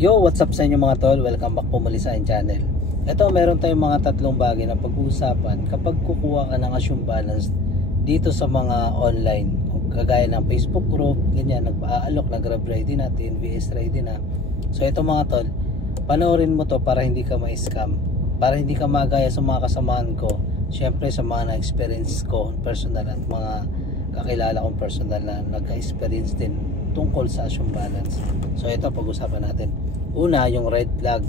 Yo, what's up sa inyo mga tol? Welcome back po muli sa aking channel. Ito, meron tayong mga tatlong bagay na pag-uusapan kapag kukuha ka ng assume balance dito sa mga online, kagaya ng Facebook group, ganyan, nagpa-aalok, nag-grab ready na, TNVS ready na. So ito mga tol, panoorin mo to para hindi ka ma-scam, para hindi ka magaya sa mga kasamahan ko, syempre sa mga na-experience ko personal at mga kakilala kong personal na nagka-experience din tungkol sa assume balance. So ito, pag-usapan natin. Una, yung red flag,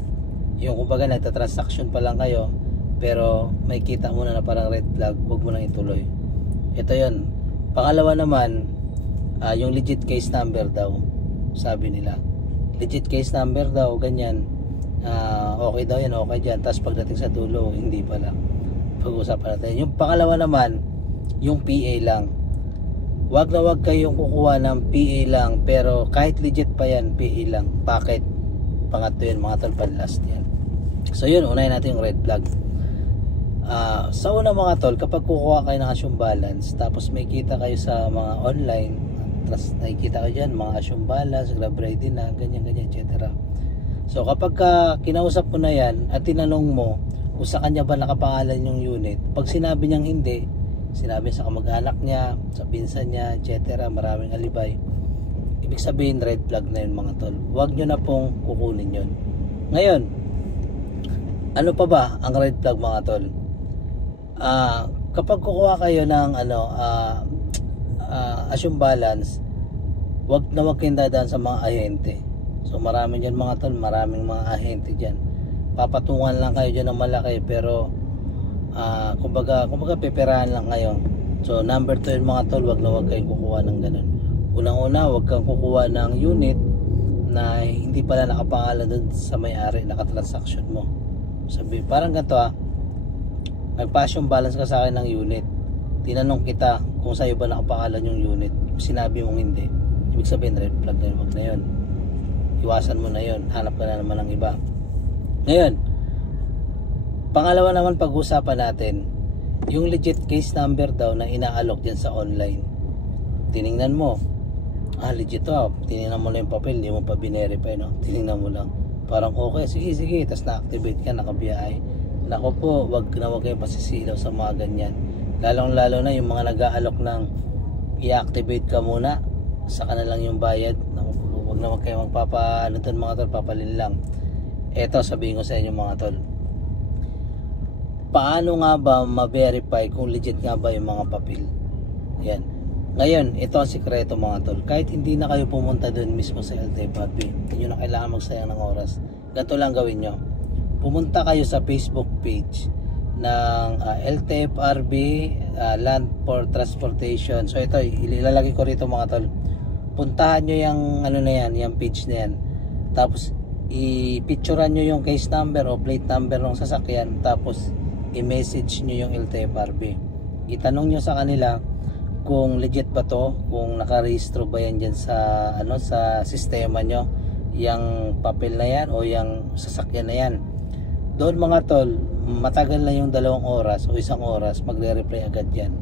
yung kumbaga nagta-transaction pa lang kayo pero may kita muna na parang red flag, huwag mo nang ituloy. Ito yun. Pangalawa naman, yung legit case number daw, sabi nila legit case number daw, ganyan, okay daw yan, okay dyan, tapos pagdating sa dulo hindi pala. Pag-usapan natin. Yung pangalawa naman, yung PA lang. Wag na wag kayong kukuha ng PA lang, pero kahit legit pa yan, PA lang. Bakit? Pangatlo yun mga tol, panlast yan. So yun, unahin natin yung red flag. Sa una mga tol, kapag kukuha kayo ng assume balance, tapos may kita kayo sa mga online, tapos nakikita kayo dyan, mga assume balance, grab ready na, ganyan, etc. So kapag kinausap mo na yan, at tinanong mo, kung sa kanya ba nakapangalan yung unit, pag sinabi niyang hindi, sinabi sa kamag-anak niya, sa pinsan niya, etc., maraming alibay, ibig sabihin red flag na yun mga tol. Huwag nyo na pong kukunin yun. Ngayon, ano pa ba ang red flag mga tol? Kapag kukuha kayo ng assume balance, wag na wag kayong dadaan sa mga ahente. So marami dyan mga tol, maraming mga ahente dyan. Papatungan lang kayo dyan ng malaki, pero kumbaga peperahan lang kayo. So number 2 yun mga tol, wag na wag kayong kukuha ng ganun. Unang-una, wag kang kukuha ng unit na hindi pala nakapangalan dun sa may-ari, nakatransaction mo. Sabi, parang ganito nagpa-assume balance ka sa akin ng unit, tinanong kita kung sa'yo ba nakapangalan yung unit, sinabi mong hindi, ibig sabihin red flag na yun, wag na yun, iwasan mo na yun, hanap ka na naman ng iba. Ngayon, pangalawa naman pag-usapan natin, yung legit case number daw na inaalok dyan sa online. Tiningnan mo, legit to, tiningnan mo lang yung papel, hindi mo pa binerify, no? Tiningnan mo lang, parang okay, sige, tapos na-activate ka, nakabiyahe. Nako po, wag na wag kayong pasisilaw sa mga ganyan, lalong-lalo na yung mga nag-aalok ng i-activate ka muna, saka na lang yung bayad. Naku po, wag na wag kayong mga tol, papalin lang. Eto, sabihin ko sa inyo mga tol, paano nga ba ma-verify kung legit nga ba yung mga papel? Yan. Ngayon, ito ang sikreto mga tol. Kahit hindi na kayo pumunta dun mismo sa LTFRB, hindi nyo na kailangan magsayang ng oras. Ganito lang gawin nyo. Pumunta kayo sa Facebook page ng LTFRB Land for Transportation. So ito, ilalagay ko rito mga tol. Puntahan nyo yung yung page na yan. Tapos, i-picturean nyo yung case number o plate number ng sasakyan, tapos i-message nyo yung LTFRB. Itanong nyo sa kanila kung legit ba to, kung nakarehistro ba yan dyan sa sa sistema nyo, yung papel na yan o yung sasakyan na yan. Doon mga tol, matagal na yung 2 oras o 1 oras, magre-reply agad yan.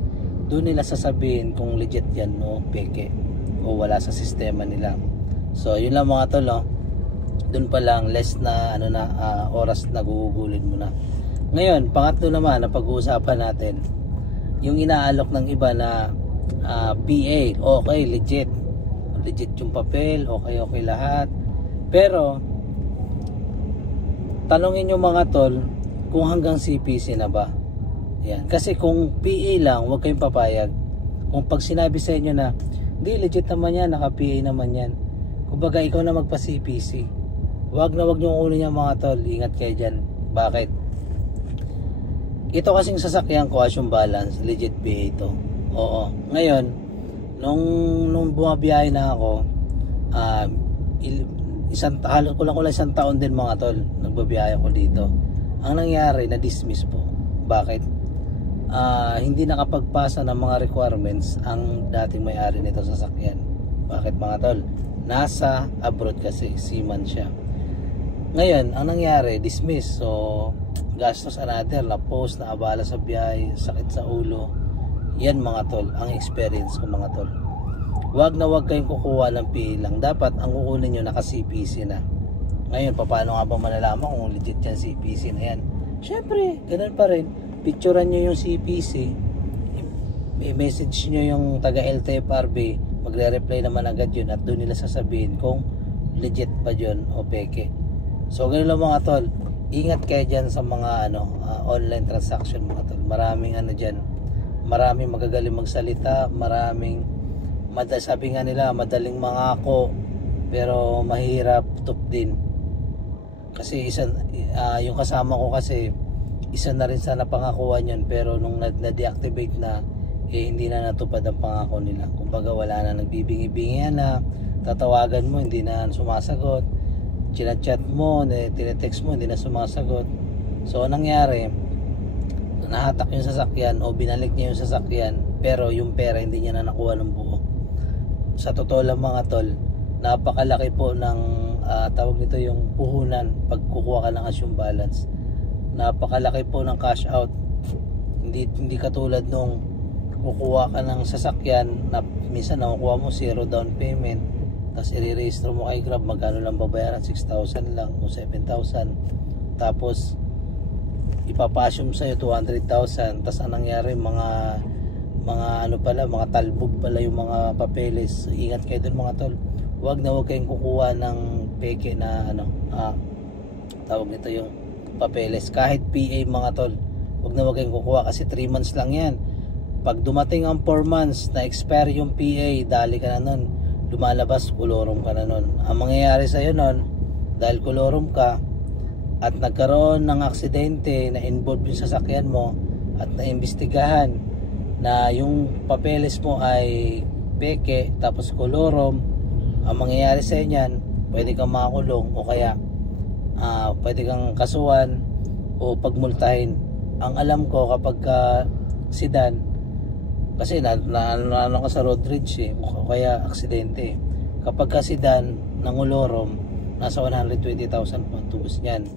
Doon nila sasabihin kung legit yan o peke o wala sa sistema nila. So yun lang mga tol, doon pa lang less na oras na gugugulin mo na. Ngayon, pangatlo naman na pag-uusapan natin, yung inaalok ng iba na PA, okay, legit yung papel, okay lahat, pero tanongin nyo mga tol kung hanggang CPC na ba. Yan. Kasi kung PA lang, huwag kayong papayag. Kung pag sinabi sa inyo na hindi, legit naman yan, naka PA naman yan, kumbaga ikaw na magpa CPC. Wag na wag nyo kunin yan mga tol, ingat kayo dyan. Bakit? Ito kasing sasakyan ko, assume balance, legit PA ito. Oo. Ngayon, nung bumabiyahe na ako, kulang isang taon din mga tol, nagbabiyahe ako dito. Ang nangyari, na-dismiss po. Bakit? Hindi nakapagpasa ng mga requirements ang dating may-ari nito sasakyan. Bakit mga tol? Nasa abroad kasi, seaman siya. Ngayon, ang nangyari, dismiss. So, gastos another, na post, na abala sa biyahe, sakit sa ulo. Yan mga tol, ang experience ko mga tol. Wag na wag kayong kukuha ng PA lang. Dapat ang kukunin nyo naka CPC na. Ngayon, paano nga ba malalaman kung legit yan CPC na yan? Syempre, ganun pa rin. Picturean nyo yung CPC, i-message nyo yung taga LTFRB, magre-reply naman agad yun at doon nila sasabihin kung legit pa yun o peke. So ganun lang mga tol, ingat kayo dyan sa mga online transaction mga tol. Maraming dyan, maraming magagaling magsalita, maraming sabi nga nila madaling mangako pero mahirap din. Kasi yung kasama ko kasi isa na rin sana pangakuan yun, pero nung na-deactivate na, hindi na natupad ang pangako nila. Kumbaga wala na, nagbibingi-bingi na, tatawagan mo hindi na sumasagot, chinachat mo, tinetext mo hindi na sumasagot. So anong nangyari, nahatak yung sasakyan o binalik niya yung sasakyan, pero yung pera hindi niya na nakuha ng buo. Sa totoo lang mga tol, napakalaki po ng tawag nito yung puhunan pag kukuha ka ng cash balance. Napakalaki po ng cash out. Hindi katulad nung kukuha ka ng sasakyan na minsan nakukuha mo 0 down payment, tapos i-re-register mo kay Grab, magkano lang babayaran, 6,000 lang o 7,000, tapos ipapasyon sa'yo 200,000, tapos anong nangyari, mga mga talbog pala yung mga papeles. So, ingat kayo dun mga tol, wag kayong kukuha ng peke na tawag nito yung papeles, kahit PA mga tol, wag kayong kukuha kasi 3 months lang yan. Pag dumating ang 4 months na expire yung PA, dali ka na nun, lumalabas, kolorum ka na nun. Ang mangyayari sa'yo nun, dahil kolorum ka at nagkaroon ng aksidente na involved yung sasakyan mo at naimbestigahan na yung papeles mo ay peke tapos kolorum, ang mangyayari sa inyan, pwede kang makakulong o kaya pwede kang kasuhan o pagmultahin. Ang alam ko kapag sedan, kasi na ka sa road rage o kaya aksidente, kapag sedan ng ulorom, nasa 120,000 po ang tubos niyan.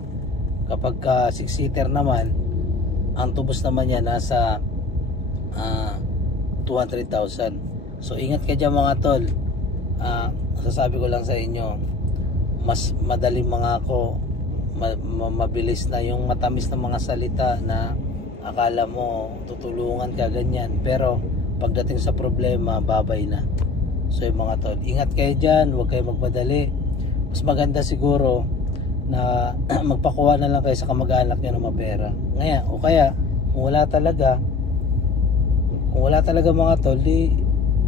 Kapag 6-seater naman, ang tubos naman niya nasa 200,000. So ingat ka dyan mga tol. Sasabi ko lang sa inyo, mas madaling mangako, mabilis na yung matamis na mga salita na akala mo tutulungan ka ganyan, pero pagdating sa problema babay na. So yung mga tol, ingat kayo dyan, huwag kayo magmadali. Mas maganda siguro na magpakuha na lang kayo sa kamag-anak nyo ng mapera ngayon, o kaya kung wala talaga mga tol,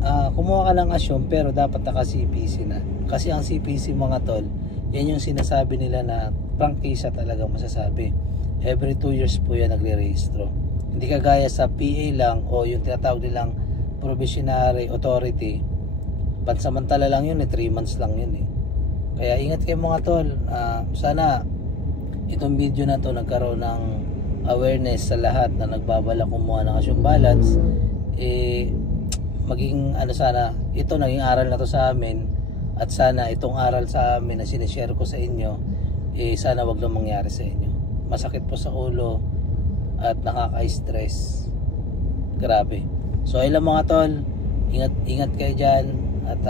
kumuha ka ng asyon pero dapat naka CPC na, kasi ang CPC mga tol, yan yung sinasabi nila na prangkisa talaga masasabi. Every 2 years po yan nagre-rehistro. Hindi kagaya sa PA lang o yung tinatawag nilang probationary authority, pansamantala lang yun 3 months lang yun Kaya ingat kayo mga tol. Sana itong video na to nagkaroon ng awareness sa lahat na nagbabala kumuha ng cash balance. Maging sana ito naging aral na to sa amin, at sana itong aral sa amin na sinishare ko sa inyo, sana wag lang mangyari sa inyo. Masakit po sa ulo at nakaka-stress, grabe. So ayun lang mga tol, ingat kayo dyan, at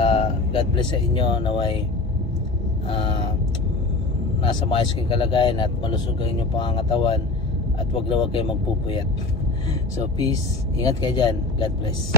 God bless sa inyo, naway nasa maayos kayong kalagayan at malusog ang inyong pangangatawan, at wag kayong magpupuyat. So peace, ingat kayo dyan, God bless.